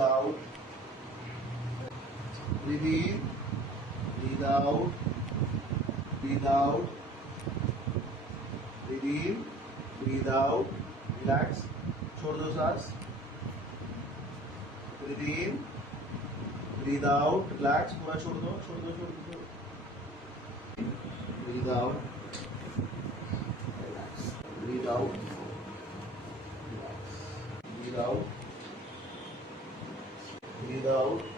out, breathe in, breathe out, breathe out, breathe in, breathe out, relax, छोड़ दो सांस, breathe in, breathe out, relax, पूरा छोड़ दो, छोड़ दो, छोड़ दो, breathe out, relax, breathe out, relax, breathe out, breathe out,